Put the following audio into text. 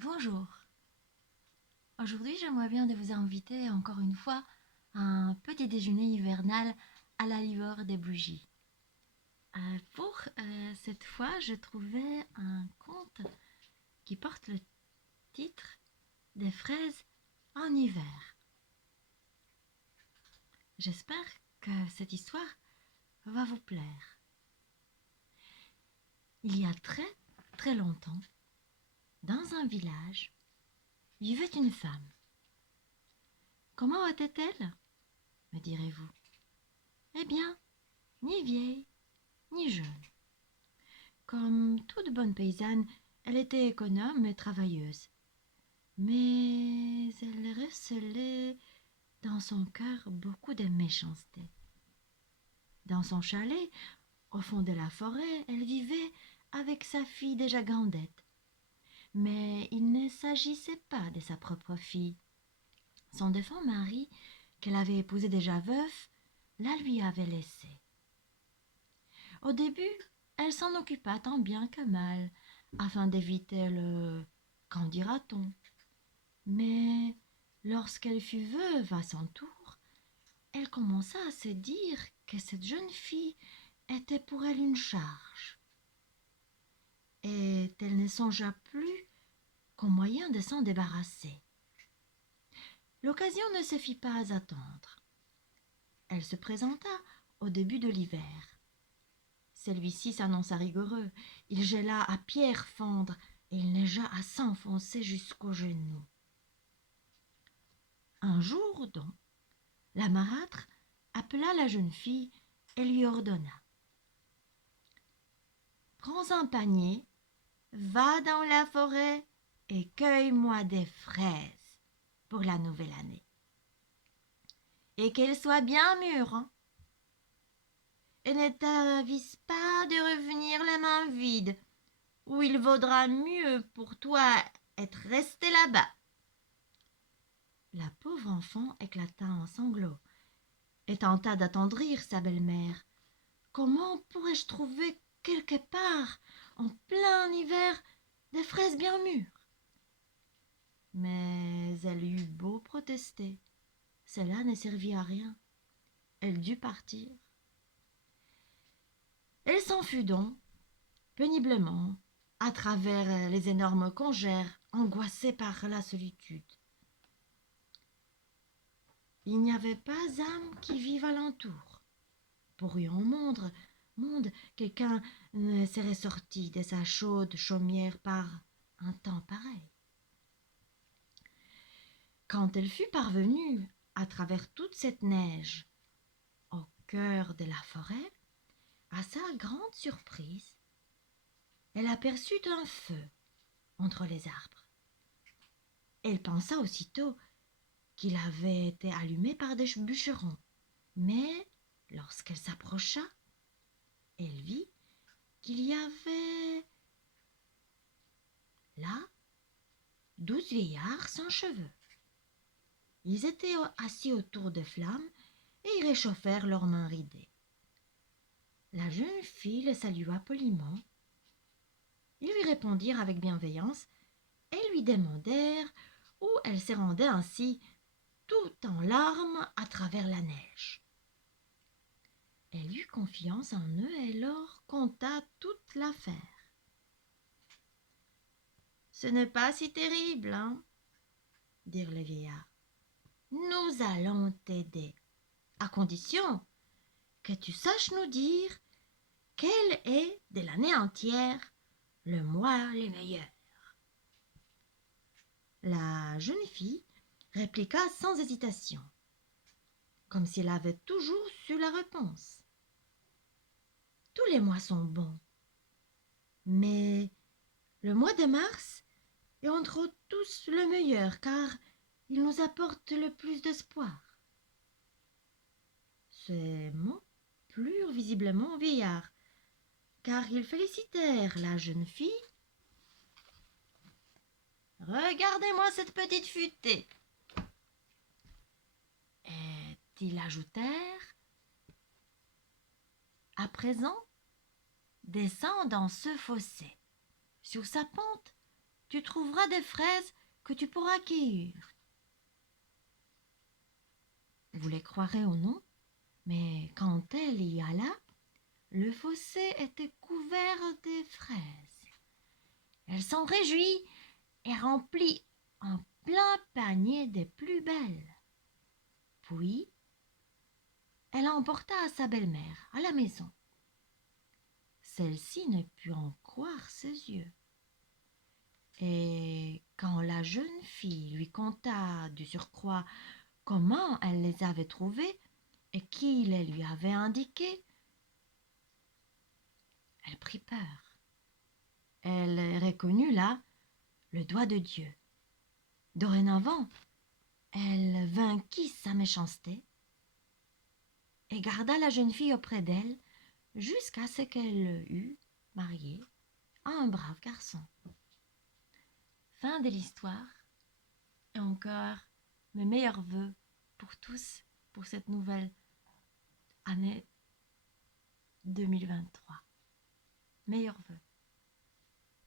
Bonjour. Aujourd'hui, j'aimerais bien de vous inviter encore une fois à un petit déjeuner hivernal à la lueur des bougies. Pour cette fois, je trouvais un conte qui porte le titre Des fraises en hiver. J'espère que cette histoire va vous plaire. Il y a très très longtemps, dans un village, vivait une femme. Comment était-elle, me direz-vous? Eh bien, ni vieille, ni jeune. Comme toute bonne paysanne, elle était économe et travailleuse. Mais elle recelait dans son cœur beaucoup de méchanceté. Dans son chalet, au fond de la forêt, elle vivait avec sa fille déjà grandette. Mais il ne s'agissait pas de sa propre fille. Son défunt mari, qu'elle avait épousé déjà veuf, la lui avait laissée. Au début, elle s'en occupa tant bien que mal, afin d'éviter le qu'en dira-t-on. Mais lorsqu'elle fut veuve à son tour, elle commença à se dire que cette jeune fille était pour elle une charge. Et elle ne songea plus qu'au moyen de s'en débarrasser. L'occasion ne se fit pas attendre. Elle se présenta au début de l'hiver. Celui-ci s'annonça rigoureux. Il gela à pierre fendre et il neigea à s'enfoncer jusqu'aux genoux. Un jour donc, la marâtre appela la jeune fille et lui ordonna: Prends un panier, va dans la forêt et cueille-moi des fraises pour la nouvelle année. Et qu'elles soient bien mûres, hein. Et ne t'avise pas de revenir les mains vides, ou il vaudra mieux pour toi être resté là-bas. La pauvre enfant éclata en sanglots et tenta d'attendrir sa belle-mère. Comment pourrais-je trouver quelque part, en plein hiver, des fraises bien mûres? Mais elle eut beau protester, cela ne servit à rien. Elle dut partir. Elle s'enfuit donc, péniblement, à travers les énormes congères, angoissée par la solitude. Il n'y avait pas âme qui vive alentour. Pour y en monde, quelqu'un ne serait sorti de sa chaude chaumière par un temps pareil. Quand elle fut parvenue à travers toute cette neige au cœur de la forêt, à sa grande surprise, elle aperçut un feu entre les arbres. Elle pensa aussitôt qu'il avait été allumé par des bûcherons, mais lorsqu'elle s'approcha, elle vit qu'il y avait là 12 vieillards sans cheveux. Ils étaient assis autour des flammes et y réchauffèrent leurs mains ridées. La jeune fille les salua poliment. Ils lui répondirent avec bienveillance et lui demandèrent où elle se rendait ainsi, tout en larmes à travers la neige. Elle eut confiance en eux et leur conta toute l'affaire. Ce n'est pas si terrible, hein, dirent les vieillards. Nous allons t'aider, à condition que tu saches nous dire quel est, de l'année entière, le mois le meilleur. La jeune fille répliqua sans hésitation, comme si elle avait toujours su la réponse. Tous les mois sont bons, mais le mois de mars est entre tous le meilleur, car il nous apporte le plus d'espoir. Ces mots plurent visiblement au vieillard, car ils félicitèrent la jeune fille. Regardez-moi cette petite futée. Et ils ajoutèrent: à présent, descends dans ce fossé. Sur sa pente, tu trouveras des fraises que tu pourras cueillir. Vous les croirez ou non, mais quand elle y alla, le fossé était couvert de fraises. Elle s'en réjouit et remplit un plein panier des plus belles. Puis, elle emporta à sa belle-mère à la maison. Celle-ci ne put en croire ses yeux. Et quand la jeune fille lui conta du surcroît comment elle les avait trouvées et qui les lui avait indiquées, elle prit peur. Elle reconnut là le doigt de Dieu. Dorénavant, elle vainquit sa méchanceté et garda la jeune fille auprès d'elle jusqu'à ce qu'elle eût marié à un brave garçon. Fin de l'histoire. Et encore mes meilleurs vœux pour tous pour cette nouvelle année 2023. Meilleurs vœux.